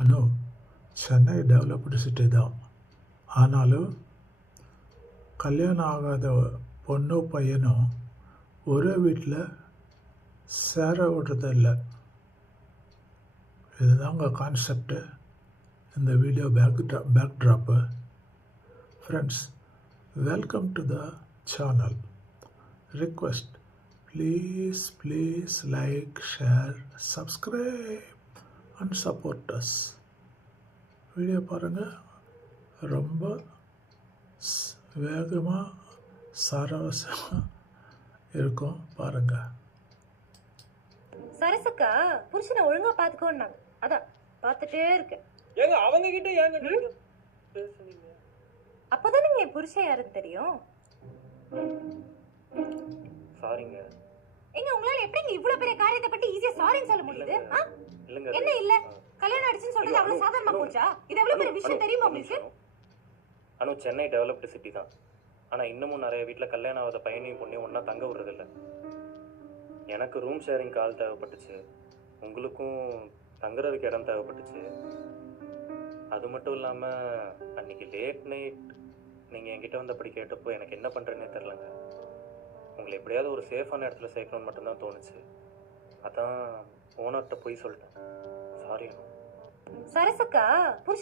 அனு, Chennai developed city தான். ஆனாலும் கல்யாணம் ஆகாத பொண்ணும் பையனும் ஒரே வீட்டில் சேர விடுறதில்ல. இதுதாங்க கான்செப்டு. இந்த video backdrop. Friends, welcome to the channel. Request, please like, share, subscribe and support us. Video பாருங்கள். ரொம்ப வேகமாக சாரவசமாக இருக்கும், பாருங்கள். சரசக்கா புருஷனை ஒழுங்கா பாத்துக்கோன்னாங்க, அதான் பார்த்துட்டே இருக்கேன். ஏங்க அவங்க கிட்ட ஏங்க நீங்க பேசுறீங்க? அப்பதானே என் புருஷன் யாருன்னு தெரியும். சாரிங்க. எங்க உங்களால எப்படிங்க இவ்வளவு பெரிய காரியத்தை பத்தி ஈஸியா சாரின்னு சொல்ல முடியுது? இல்லங்க. என்ன இல்ல, கல்யாணம் ஆயிடுச்சுன்னு சொல்றது அவ்வளவு சாதாரணமா போச்சா? இது எவ்வளவு பெரிய விஷயம் தெரியுமா உங்களுக்கு? அனு, சென்னை டெவலப்டு சிட்டி தான். ஆனா இன்னமும் நிறைய வீட்டுல கல்யாணம் ஆகாத பையனையும் பொண்ணையும் ஒன்னா தங்க விடுறதில்ல. எனக்கு ரூம் ஷேரிங் ஆள் தேவைப்பட்டுச்சு, உங்களுக்கும் தங்குறதுக்கு இடம் தேவைப்பட்டுச்சு. அது மட்டும் இல்லாம அன்னைக்கு லேட் நைட் நீங்க என்கிட்ட வந்து அப்படி கேட்டப்போ எனக்கு என்ன பண்றேன்னே தெரிலங்க. உங்களை எப்படியாவது ஒரு சேஃபான இடத்துல சேர்க்கணும்னு மட்டும்தான் தோணுச்சு. அதான் ஓனர்கிட்ட போய் சொல்லிட்டேன். சாரி. சரசக்கா புருஷன்